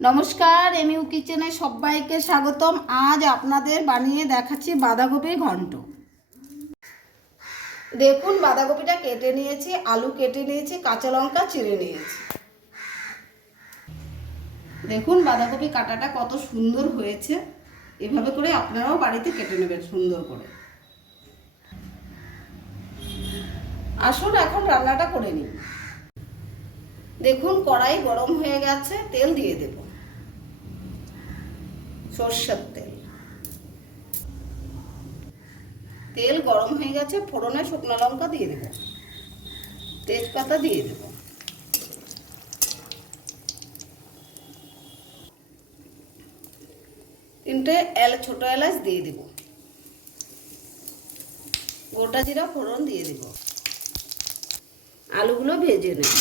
নমস্কার এমিউ কিচেনে সবাইকে স্বাগতম। আজ আপনাদের বানিয়ে দেখাচ্ছি বাঁধাকপির ঘন্ট। দেখুন, বাঁধাকপিটা কেটে নিয়েছি, আলু কেটে নিয়েছি, কাঁচা লঙ্কা চিড়ে নিয়েছি। দেখুন, বাঁধাকপি কাটাটা কত সুন্দর হয়েছে। এভাবে করে আপনারাও বাড়িতে কেটে নেবেন, সুন্দর করে। আসুন, এখন রান্নাটা করে নিই। দেখুন, কড়াই গরম হয়ে গেছে, তেল দিয়ে দেব। সর্ষের তেল। তেল গরম হয়ে গেছে, ফোড়নে শুকনো লঙ্কা দিয়ে দেব। তেজপাতা দিয়ে দেব। তিনটে এল, ছোট এলাচ দিয়ে দেব। গোটা জিরা ফোড়ন দিয়ে দেব। আলুগুলো ভেজে নেব।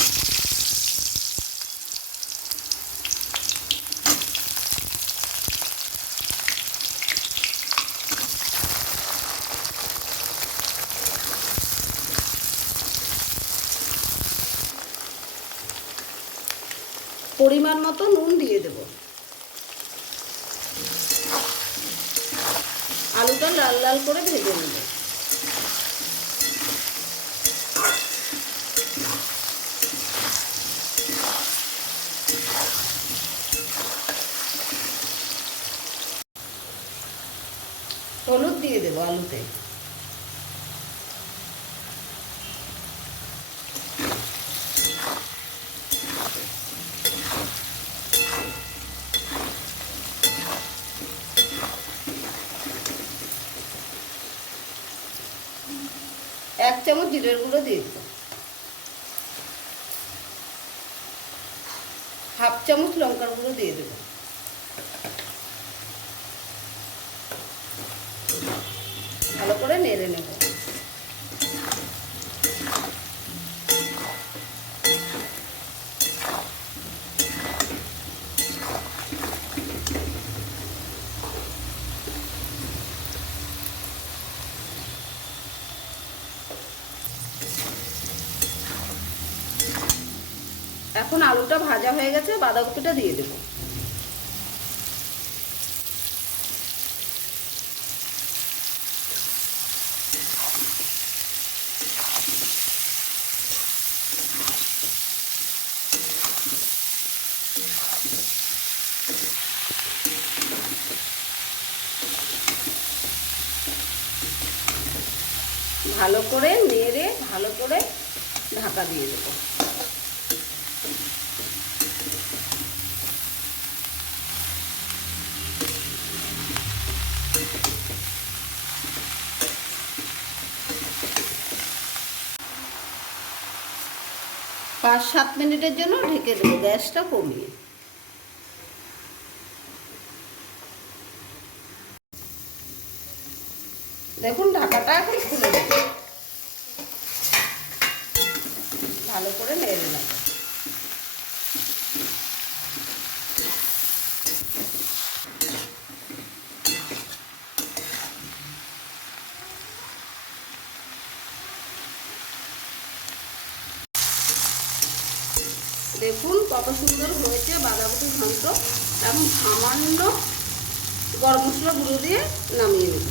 পরিমাণ মতো নুন দিয়ে দেব। আলুটা লাল লাল করে ভেজে নেব। হলুদ দিয়ে দেবো আলুতে। চামচ জিরের গুঁড়ো দিয়ে দেবো হাফ চামচ লঙ্কার গুঁড়ো দিয়ে দেব ভালো করে নেড়ে নেব। এখন আলুটা ভাজা হয়ে গেছে, বাঁধাকপিটা দিয়ে দেবো। ভালো করে নেড়ে, ভালো করে ঢাকা দিয়ে দেবো। পাঁচ সাত মিনিটের জন্য ঢেকে দেবো, গ্যাসটা কমিয়ে। দেখুন, ঢাকাটা এখন খুলে দেবে ভালো করে নেড়ে নেব। দেখুন কত সুন্দর হয়েছে বাঁধাকপি ঘন্ট। এখন সামান্য গরম মশলা গুঁড়ো দিয়ে নামিয়ে নেব।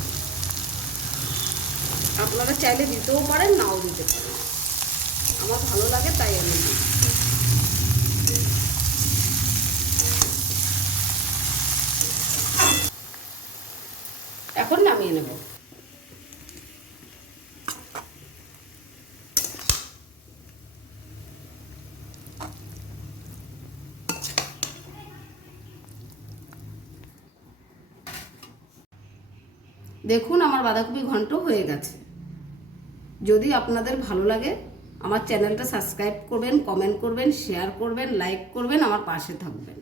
আপনারা চাইলে দিতেও পারেন, নাও দিতে পারেন। আমার ভালো লাগে, তাই আমি এখন নামিয়ে নেব। দেখুন, আমার বাঁধাকপি ঘন্ট হয়ে গেছে। যদি আপনাদের ভালো লাগে, আমার চ্যানেলটা সাবস্ক্রাইব করবেন, কমেন্ট করবেন, শেয়ার করবেন, লাইক করবেন, আমার পাশে থাকবেন।